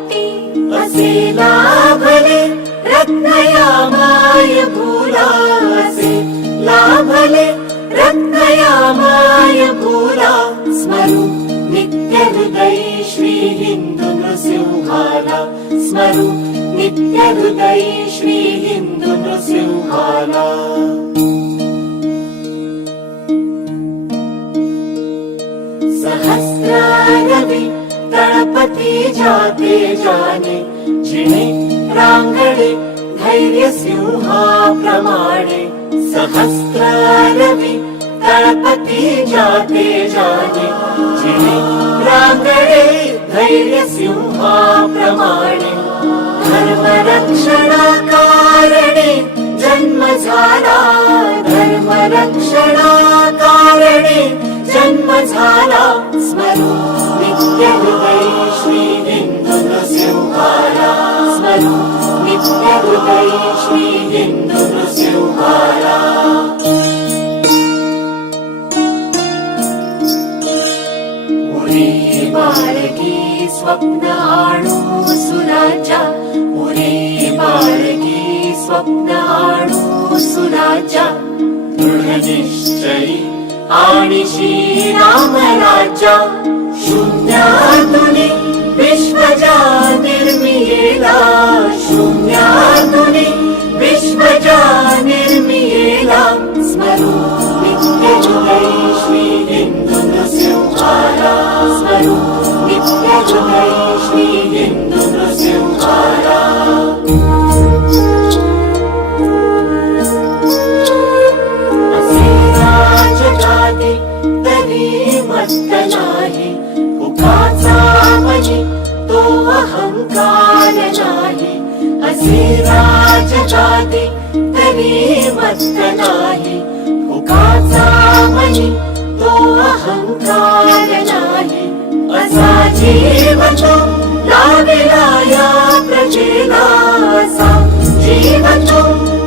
पुत्र पोटी असे लाभले रत्नया माय भूला असे लाभले रत्नया माय भूला स्मरू नित्य हृदयी श्री हिंदू नृसिंहाला स्मरू नित्य हृदयी श्री हिंदू नृसिंहाला सहस्रारवी गणपति जाते जाने चिने प्राङ्गणे धैर्य स्युहा प्रमाणे सहस्र रवि जाते जाने चिने ब्राङ्गणे धैर्य धर्मरक्षणाकारणे प्रमाणे धर्मकारणे जन्मझाला धर्मणे जन्मझाला स्मरो। हृदयी श्री श्री स्वप्न आणू सुराजा उरे बाळगी स्वप्न आणू सुराजा दृढ निश्चयी आणि श्रीरामराजा राजा शून्यातुनि विश्वजानिर्मियेला शून्यातुनि विश्वजानिर्मियेला स्मरो निर्मीला तरी मत्त नाही मुखाचा मनी तो अहंकार नाही. असा जीव तो लाविला या प्रजेला असा जीव तो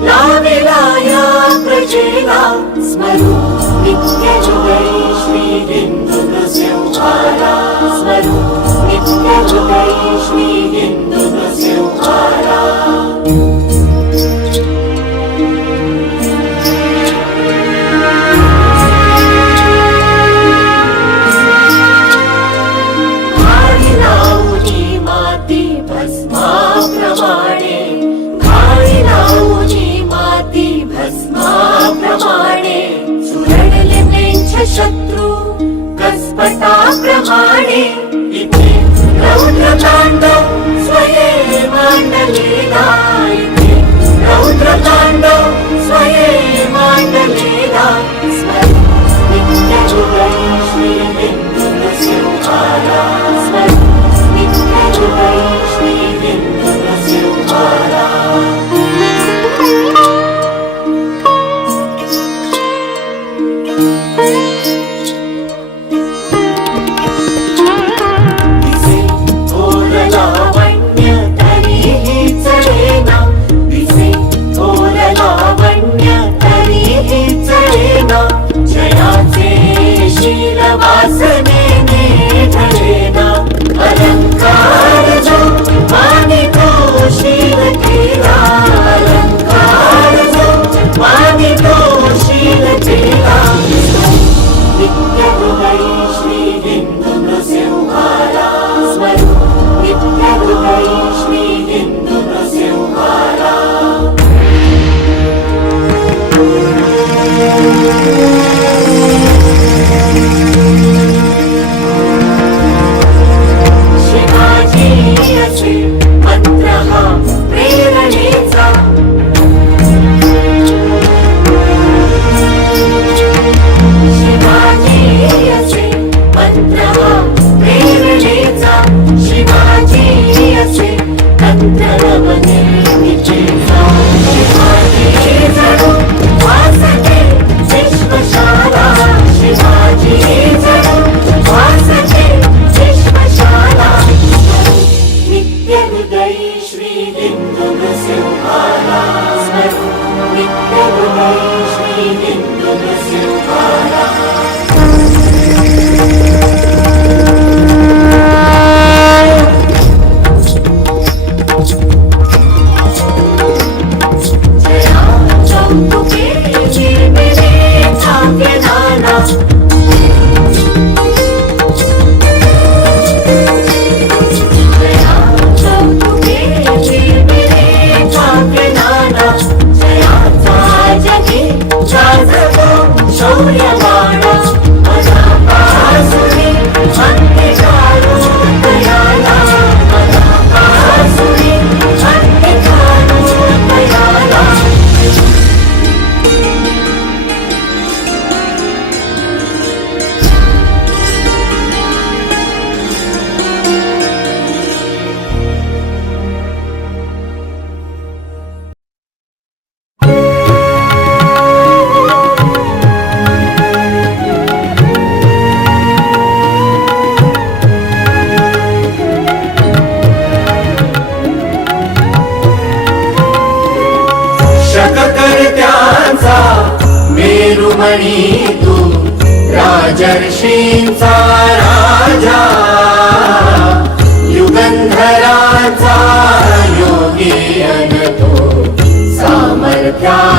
लाविला या प्रजेला स्मरू नित्य हृदयी श्री हिंदू नृसिंहाला स्मरू नित्य हृदयी शत्रु कस्पटाप्रमाणे इति रौद्रकाण्ड स्वये माण्डलेन इति रौद्रकाण्ड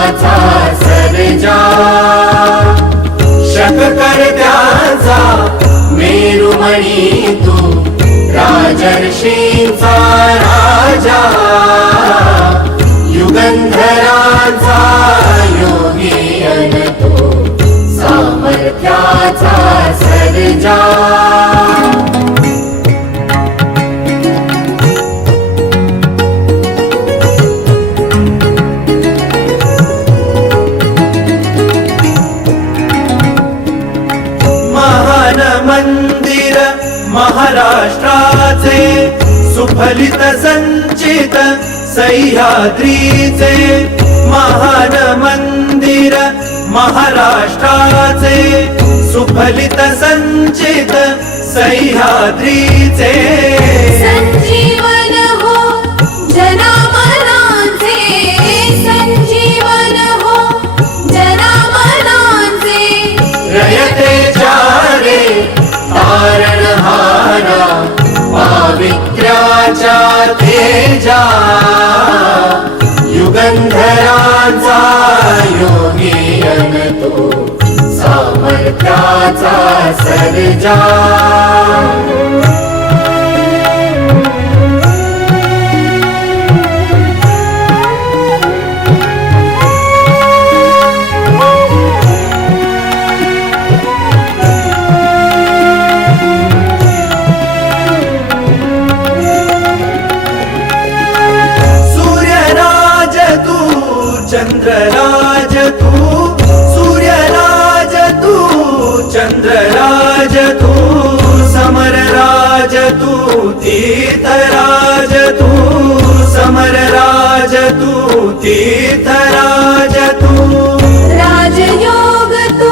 सामर्थ्याचा सर्जा. शककर्त्यांचा मेरुमणी तू राजर्षींचा राजा. युगंधराचा योगी अन तो सामर्थ्याचा सर्जा. सह्याद्रीचे महान मंदिर महाराष्ट्राचे सुफलित संचित सह्याद्रीचे. संजीवन हो जनामनांचे. संजीवन हो जनामनांचे. तारणहारा पावित्र्याच्या तेजा युगंधराचा योगी अन तो सामर्थ्याचा सर्जा. तू तीर्थराज तू। राजयोग तू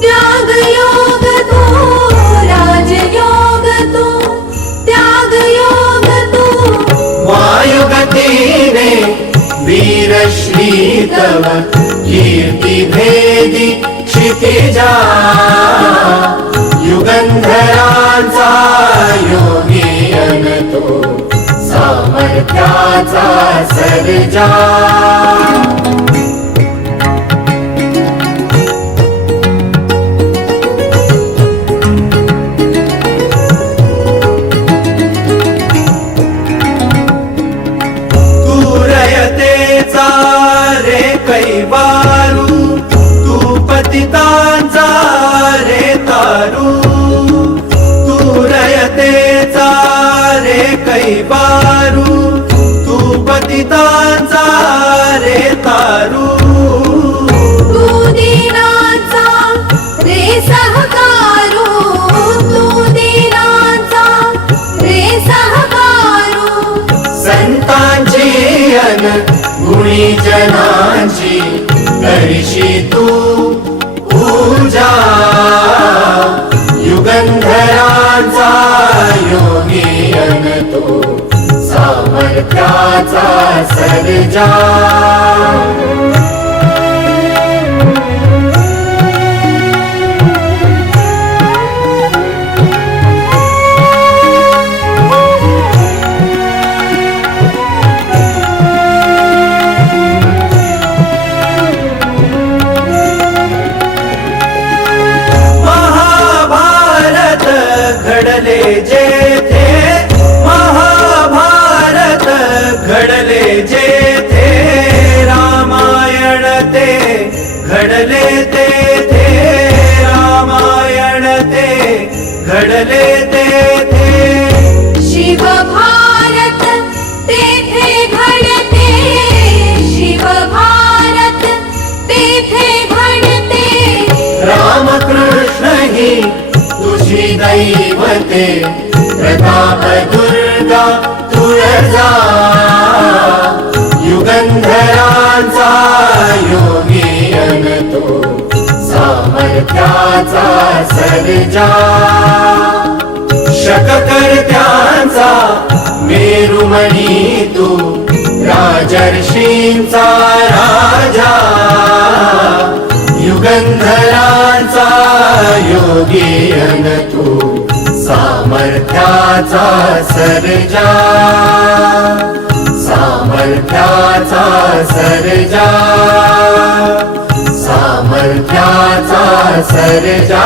त्यागयोग तू। राजयोग तू त्यागयोग तू। वायुगतीने वीरश्री तव कीर्ती भेदी क्षितिजा। युगंधराचा सामर्थ्याचा सर्जा. रे कैवारू तू पतितांचा पतितांचा रे तारू. तू दीनाचा रे सहकारू. तू दीनाचा रे सहकारू. संतांची अन गुणी जनांची करशी तू पूजा. युगंधराचा योगी अन त्याचा सामर्थ्याचा सर्जा. घडले तेथे. शिव भारत तेथे घडते. शिव भारत तेथे घडते. रामकृष्ण ही तुझी दैवते. प्रताप दुर्गा तुळजा सरजा सर्जा शककर्त्यांचा मेरुमणी तू राजर्षींचा राजा. युगंधरांचा योगी तू सामर्थ्याचा सर्जा सामर्थ्याचा सर्जा सामर्थ्याचा सर्जा.